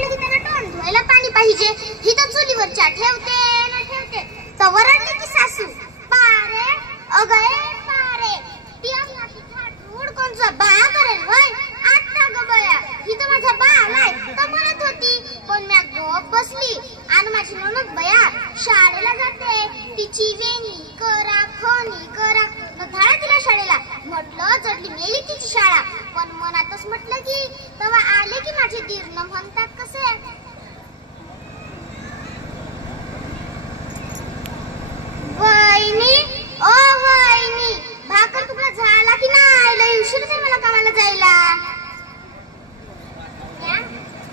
म्हटलं की त्याला तोंड धुवायला पाणी पाहिजे. ही तर चुलीवरच्या ठेवते ना ठेवते तर वरडली की सासू पारे अगय पारे ती आपली ठाठूड कोणचा बाया करेल वय आता ग बया ही तर माझा बा आलाय तर म्हणत होती पण मी गप बसली आणि माझी नणद बया शाळेला जाते तिची वेणी करा खोनी करा धाडा तिला शाळेला म्हटलं जडली मेली तिची शाळा पण मनातच म्हटलं की तेव्हा आले की माझे दीर न म्हणतात कसे वहिनी ओ वहिनी भाकर तुला झाला की नाही लय उशीर झाला मला कामाला जायला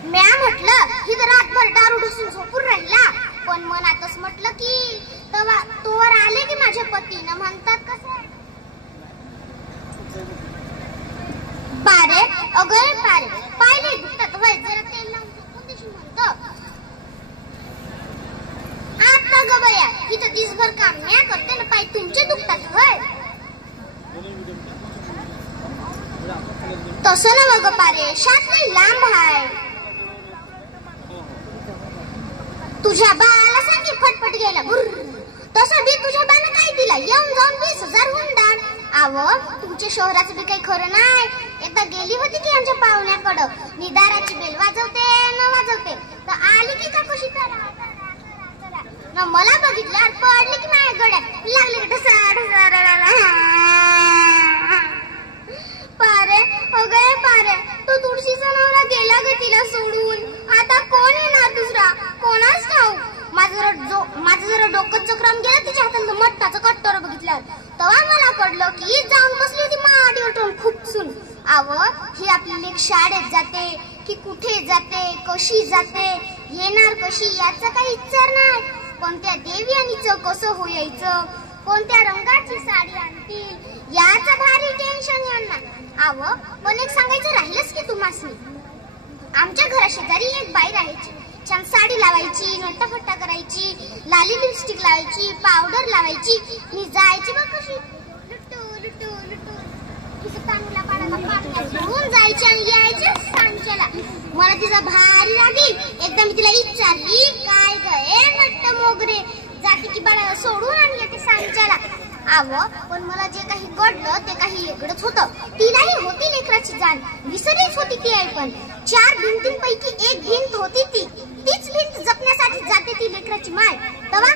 म्या म्हटलं ही तर रातभर दारू ढुसून झोपून राहिला पण मनातच म्हटलं की तेव्हा तोवर आले की माझ्या पतीनं म्हणतात कसं पारे अगं पारे पाहिले दुखतात होय जरा तेल लावून झोपून देशी म्हणतो आता ग बया इथं दिसभर काम म्या करते ना पाय तुमचे दुखतात होय तसं ना मग पारे शात नाही लांब आहे तुझ्या बाळाला सांग की फटफट गेला तसं बी तुझ्या बाळानं काय दिला येऊन जाऊन 20,000 हुंडाण आव तुमच्या शहराचं बी काही खरं नाही एकदा गेली होती की आमच्या पाहुण्याकडं निदाराची बेल वाजवते न वाजवते तर आली की का कशी न मला बघितलं पडली की माझ्या गड्यात लागली पारे अगं पारे तो तुळशीचा नवरा गेला ग तिला सोडून आता कोण येणार दुसरा कोणाच ठाऊक माझं जरा डोकं चक्रावून गेलं तिच्या हातात मट्टाचं कट्टर बघितलं तेव्हा मला कळलं की जाऊन बसली होती माडीवर टोन खूपसून आव ही आपली लेक शाळेत जाते की कुठे जाते कशी जाते येणार कशी याचा काही विचार नाही कोणत्या देव्यानीचं कसं होयायचं कोणत्या रंगाची साडी आणतील याचं भारी टेन्शन यांना आव पण एक सांगायचं राहिलंच की तुम्हासनी आमच्या घरा शेजारी एक बाई राहायची छान साडी लावायची नट्टाफट्टा करायची लाली लिपस्टिक लावायची पावडर लावायची मी जायची बघ कशी लुटू लुटू लुटू किती तांदूला पाडाला पाडल्या घेऊन जायची आणि यायची सांच्याला मला तिचा भारी लागली एकदा मी तिला विचारली काय गए नट्ट मोगरे जाती की बाळाला सोडून आणि येते सांच्याला आव पण मला जे काही कळलं ते काही वेगळंच होतं तिलाही होती लेकराची जाण विसरलीच होती ती आई पण 4 भिंतींपैकी एक भिंत होती तीच भिंत जपण्यासाठी जाते ती लेकराची माय तवा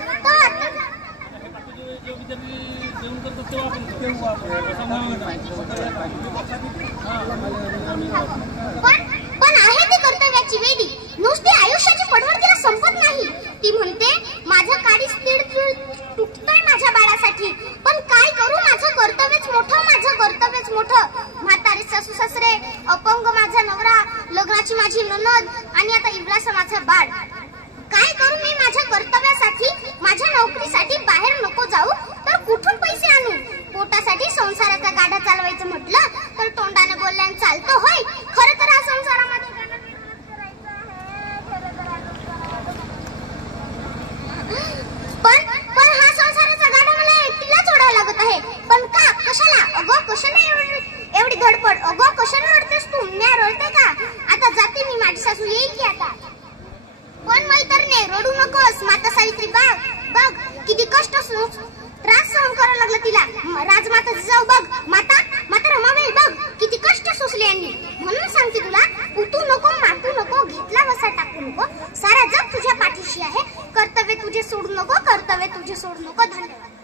पण आहे ती कर्तव्याची वेडी नुसती आयुष्याची पडवड तिला संपत नाही ती म्हणते माझं काडीच तुटतंय माझ्या बाळासाठी पण काय करू माझं कर्तव्यच मोठं म्हातारे सासू सासरे अपंग माझा नवरा लग्नाची माझी ननद आणि आता इवलासा माझा बाळ काय करू मी माझ्या कर्तव्यासाठी माझ्या नोकरीसाठी बाहेर नको जाऊ तर कुठून पैसे आणू पोटासाठी संसाराचा गाडा चालवायचं म्हटलं तर तोंडाने बोलल्याने चालतं होय खरं तर हा संसारामध्ये पण हा संसाराचा गाडा मला एकटीला सोडावा लागत आहे पण का कशाला अगं कशाला एवढी धडपड अगं कशाला रडतेस तू म्या रडते का आता जाते मी माझी सासू येईल की आता पण मैत्रिणी रडू नकोस माता सावित्री बघ किती कष्ट त्रास सहन करावा लागला तिला राजमाता जाऊ बघ माता रमाबाई बघ किती कष्ट सोसले यांनी म्हणून सांगते तुला उठू नको मातू नको घेतला वसा टाकू नको सारा जग तुझ्या पाठीशी आहे कर्तव्य तुझे सोडू नको धन्यवाद.